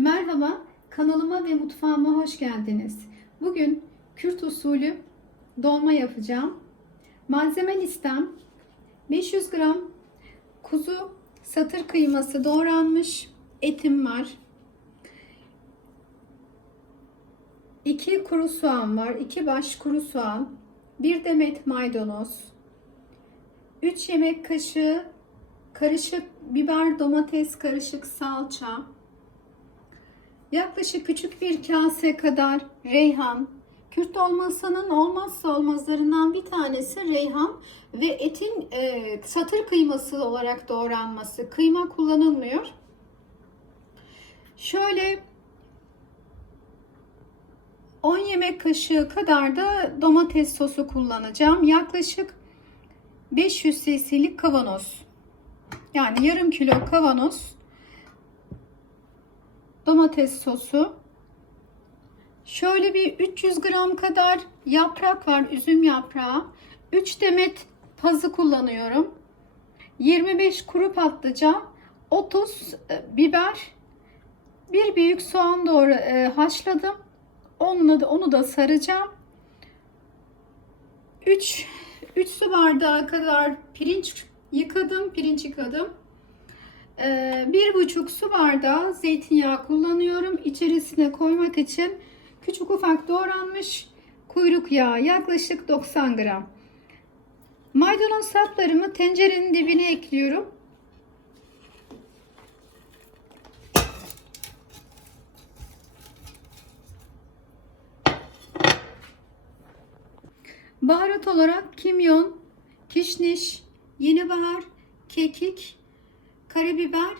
Merhaba, kanalıma ve mutfağıma hoş geldiniz. Bugün Kürt usulü dolma yapacağım. Malzeme listem 500 gram kuzu satır kıyması doğranmış etim var. 2 kuru soğan var, 2 baş kuru soğan, 1 demet maydanoz, 3 yemek kaşığı karışık biber domates karışık salça, Yaklaşık küçük bir kase kadar reyhan. Kürt dolmasının olmazsa olmazlarından bir tanesi reyhan ve etin e, satır kıyması olarak doğranması. Kıyma kullanılmıyor. Şöyle 10 yemek kaşığı kadar da domates sosu kullanacağım. Yaklaşık 500 cc'lik kavanoz. Yani yarım kilo kavanoz domates sosu. Şöyle bir 300 gram kadar yaprak var, üzüm yaprağı. 3 demet pazı kullanıyorum. 25 kuru patlıcan, 30 e, biber, bir büyük soğan doğru e, haşladım. Onunla da onu da saracağım. 3 3 su bardağı kadar pirinç yıkadım, pirinç yıkadım. Ee, bir buçuk su bardağı zeytinyağı kullanıyorum. İçerisine koymak için küçük ufak doğranmış kuyruk yağı yaklaşık 90 gram. Maydanoz saplarımı tencerenin dibine ekliyorum. Baharat olarak kimyon, kişniş, yeni bahar, kekik, karabiber,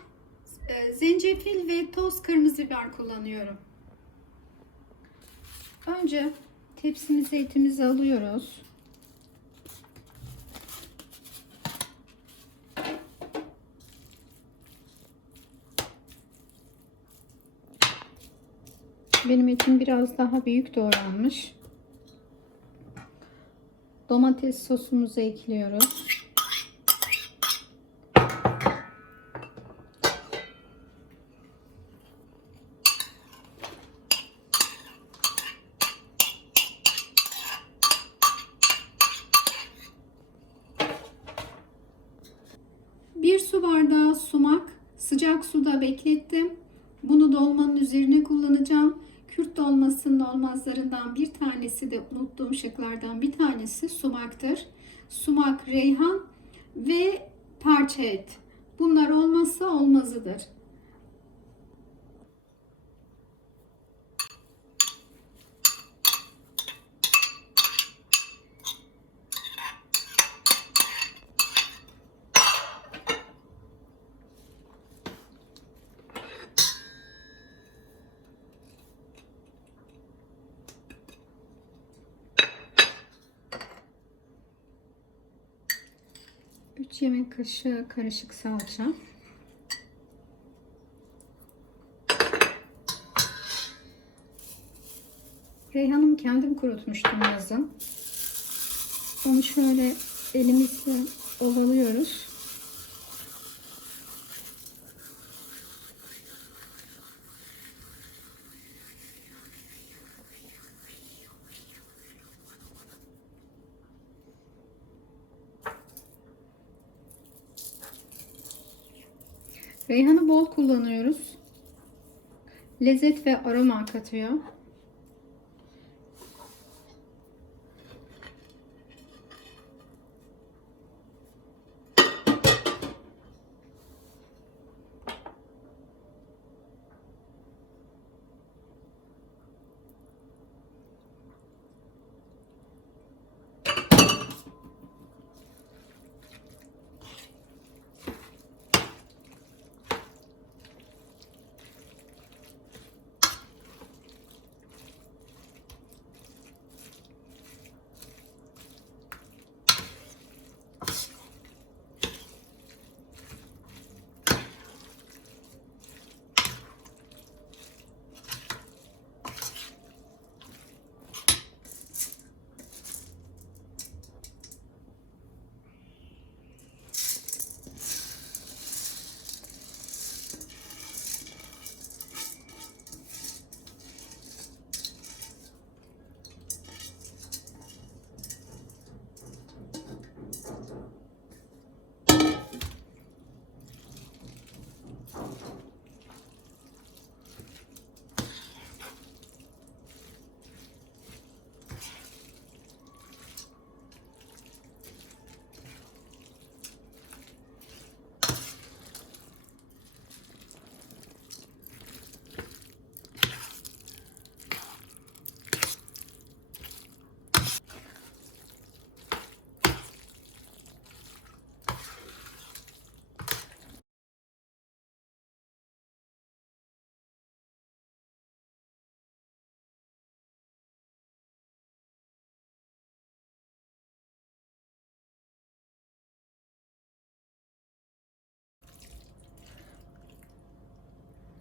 e, zencefil ve toz kırmızı biber kullanıyorum. Önce tepsimize etimizi alıyoruz. Benim etim biraz daha büyük doğranmış. Domates sosumuzu ekliyoruz. Bir su bardağı sumak sıcak suda beklettim. Bunu dolmanın üzerine kullanacağım. Kürt dolmasının olmazlarından bir tanesi de unuttuğum şıklardan bir tanesi sumaktır. Sumak, reyhan ve parça et. Bunlar olmazsa olmazıdır. Üç yemek kaşığı karışık salça. Reyhanımı kendim kurutmuştum yazın. Onu şöyle elimizle ovalıyoruz. Reyhanı bol kullanıyoruz. Lezzet ve aroma katıyor.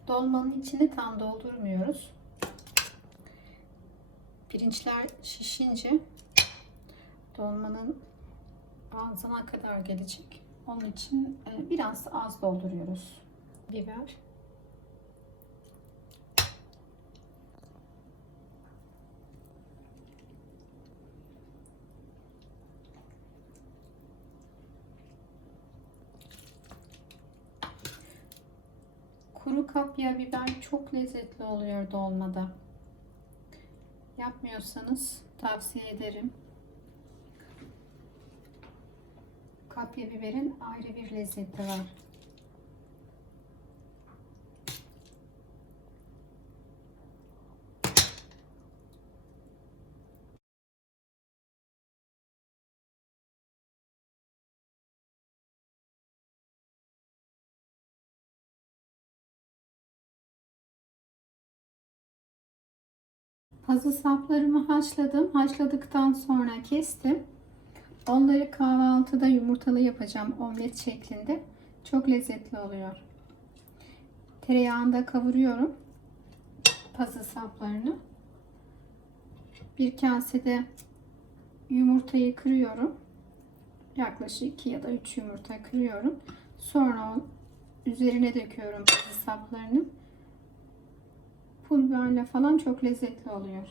Dolmanın içini tam doldurmuyoruz. Pirinçler şişince dolmanın ağzına kadar gelecek. Onun için e, biraz az dolduruyoruz. Biber. Kuru kapya biber çok lezzetli oluyor dolmada. Yapmıyorsanız tavsiye ederim. Kapya biberin ayrı bir lezzeti var. Pazı saplarımı haşladım. Haşladıktan sonra kestim. Onları kahvaltıda yumurtalı yapacağım omlet şeklinde. Çok lezzetli oluyor. Tereyağında kavuruyorum pazı saplarını. Bir kasede yumurtayı kırıyorum. Yaklaşık 2 ya da 3 yumurta kırıyorum. Sonra üzerine döküyorum pazı saplarını. Pul biberle falan çok lezzetli oluyor.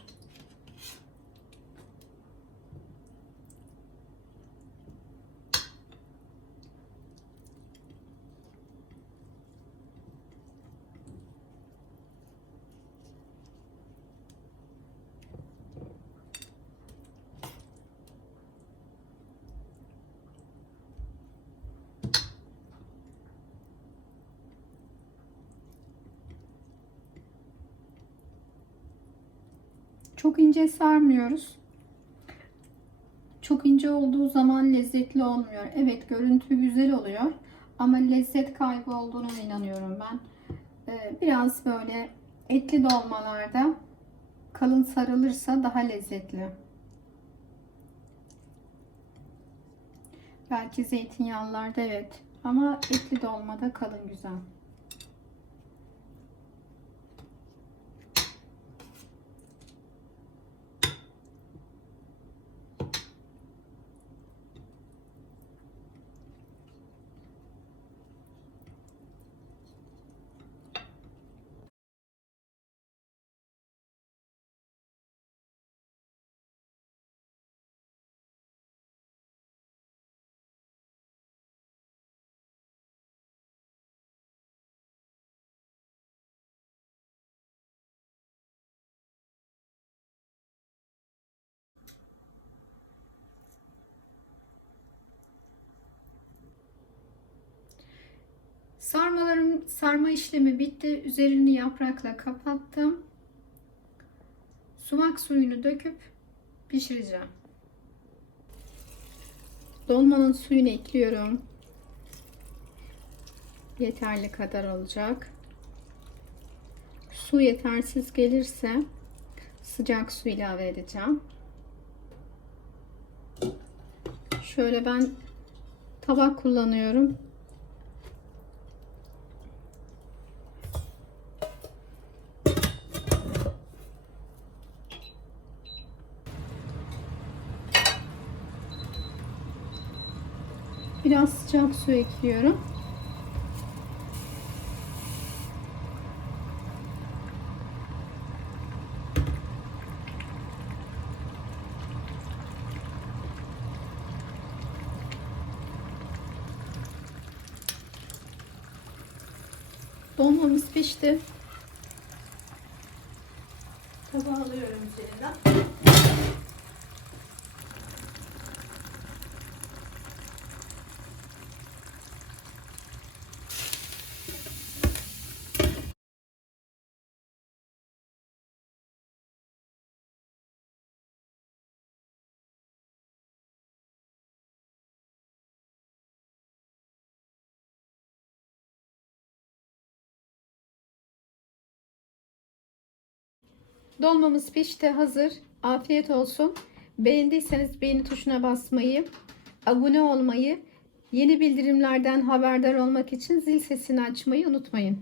Çok ince sarmıyoruz. Çok ince olduğu zaman lezzetli olmuyor. Evet görüntü güzel oluyor. Ama lezzet kaybı olduğunu inanıyorum ben. Ee, biraz böyle etli dolmalarda kalın sarılırsa daha lezzetli. Belki zeytinyağlılarda evet. Ama etli dolmada kalın güzel. Sarmalarım, sarma işlemi bitti. Üzerini yaprakla kapattım. Sumak suyunu döküp pişireceğim. Dolmanın suyunu ekliyorum. Yeterli kadar olacak. Su yetersiz gelirse sıcak su ilave edeceğim. Şöyle ben tabak kullanıyorum. Sıcak su ekliyorum. Dolmamız pişti. Dolmamız pişti hazır. Afiyet olsun. Beğendiyseniz beğeni tuşuna basmayı, abone olmayı, yeni bildirimlerden haberdar olmak için zil sesini açmayı unutmayın.